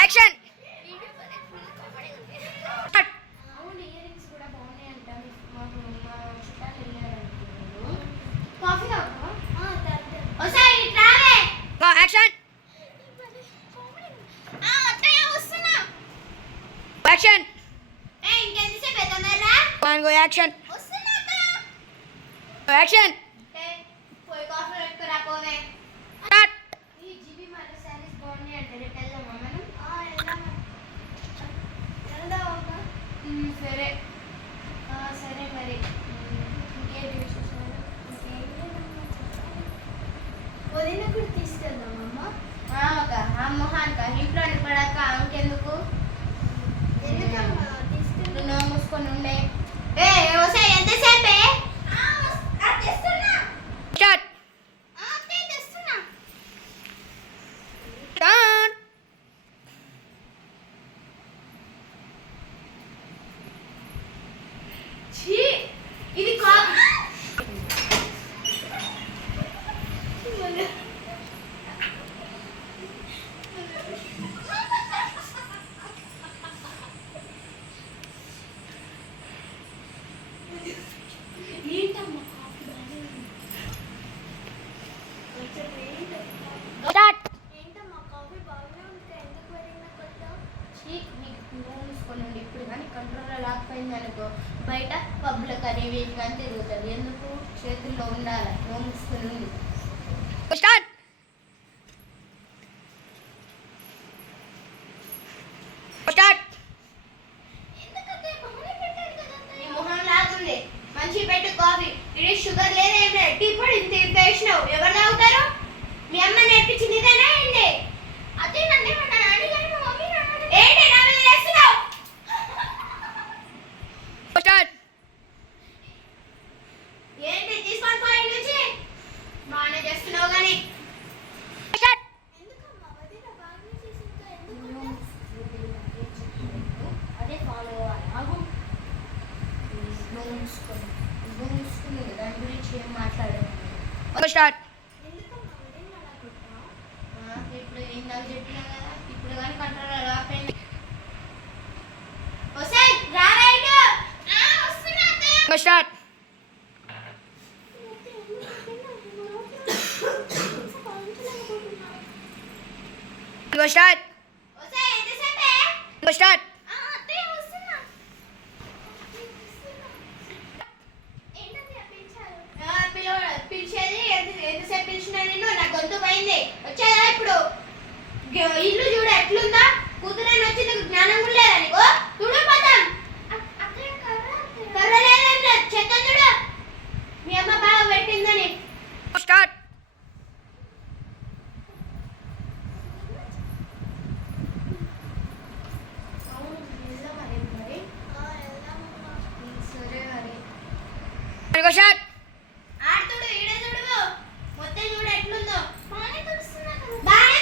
Action. అవును, ear rings కూడా బాగున్నాయి అంట. మాకు మా చుట్టాలు వెళ్ళారు. కాఫీ తాగుతావా? ఒకసారి రావే. యాక్షన్. యాక్షన్. ఇంకెంతసేపు అవుతుందరా? యాక్షన్. యాక్షన్. పోయి కాఫీ పెట్టుకురా పోవే. స్టార్ట్. ఈ జీబీ మన శారీస్ బాగున్నాయి అంటే రేపు వెళ్దామా మనం? వెళ్దామా? సరే సరే మరి. ఇంకేంటి విశేషాలు? వదిన కూడా తీసుకెళ్దామమ్మా. ఆ మొహానిక ఇంట్లో పడాక ఇంకెందుకు? నువ్వు నోరు మూసుకొని ఉండే. ఎంతసేపే? స్టార్ట్. స్టార్ట్. ఇది కాదు. స్టార్ట్. ఇప్పుడు కానీ కంట్రోల్లో లేకపోయింది అనుకో, బయట పబ్లో కానీ వీటి కానీ తిరుగుతుంది. ఎందుకు? చేతుల్లో ఉండాలి. నోరు మూసుకొని ఉంది. స్టార్ట్. స్టార్ట్. నీ మొహం లాగుంది. మంచి పెట్టు కాఫీ. ఇది షుగర్ లేదేం లేదు. టీ పొడి ఇంత ఇంత వేసినావు. ఎవరు తాగుతారు? మీ అమ్మ నేర్పించింది ఇదేనా ఏంటి? అదే నన్ను మా నాన్న కానీ మా మమ్మీ ఏంటి నా మీద వేస్తున్నావు? స్టార్ట్. ఏంటి తీసుకొని పోయి నుంచి? బాగానే చేస్తున్నావు కానీ. స్టార్ట్. అదే ఫాలో అవ్వాలి. మూసుకుని దాని గురించి ఏం మాట్లాడాను. స్టార్ట్. ఇప్పుడు ఇందాక చెప్పినా కదా, ఇప్పుడు కానీ కంట్రోల్ రాపోయింది. స్టార్ట్. స్టార్ట్. స్టార్ట్. పిలిచేది ఎంతసేపు పిలిచినా నిన్ను? నా గొంతు పోయింది. వచ్చేదా ఇప్పుడు? ఇల్లు చూడు ఎట్లుందా? కూతురని వచ్చి నీకు జ్ఞానం కూడా లేదా నీకు? చూడు పదం కర్ర లేదంటే చెత్త చూడు. మీ అమ్మ బాగా పెట్టిందని. స్టార్ట్. స్టార్ట్. ఆడుతుడు ఈడే చూడు. మొత్తం చూడు ఎట్లుందో. బాగానే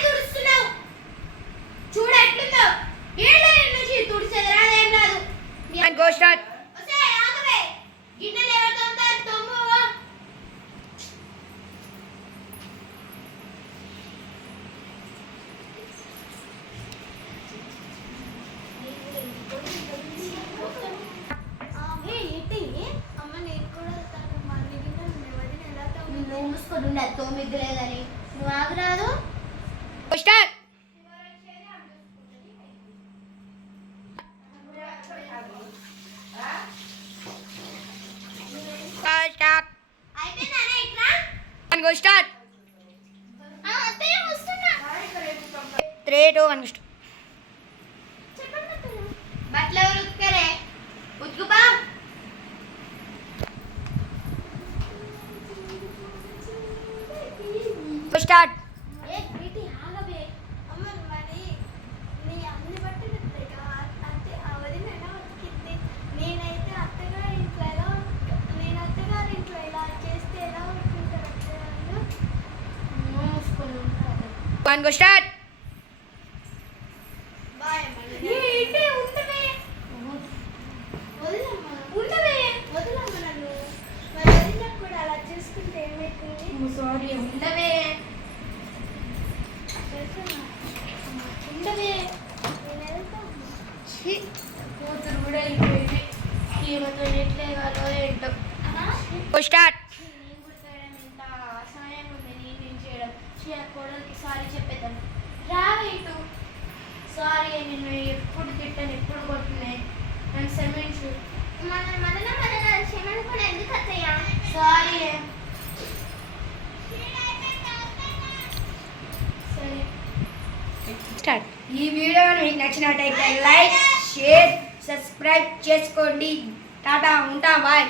తుడుస్తున్నావు. చూడు ఎట్లుందో. ఈడే నుంచి తుడిచేది రాదేం రాదు. స్టార్ట్. ఒసేయ్ ఆగవే. గిన్నెలు ఎవరు తోముతారు? తోము. నువ్వు మూసుకొని ఉండదు. తోమిద్దు లేదని. నువ్వు ఆగరాదు. స్టార్ట్. స్టార్ట్. అయిపోయిందానే ఇట్లా? స్టార్ట్. అత్తయ్య వస్తున్నా. 3, 2, 1. బట్టలు ఎవరు ఉతుకరే? ఉతుకుపా. స్టార్ట్. స్టార్ట్. సారీ ఉండవే. ఉండవే. కూతురు కూడా వెళ్ళిపోయింది. ఈమెతో ఎట్లేగాలో ఏంటో. Go start. నేను గుర్తుపడడం ఇంత అసహాయంగా ఉంది. నేను చేయడం కోడలికి సారీ చెప్పేద్దాం. రావేటు సారీ, నిన్ను ఎప్పుడు తిట్టాను, ఎప్పుడు కొట్టున్నాయి, నన్ను క్షమించు. క్షమను కూడా ఎందుకు అత్తయ్యా? సారీ. సరే స్టార్ట్. ఈ వీడియో మీకు నచ్చినట్టయితే లైక్, షేర్, సబ్స్క్రైబ్ చేసుకోండి. టాటా, ఉంటా, బాయ్.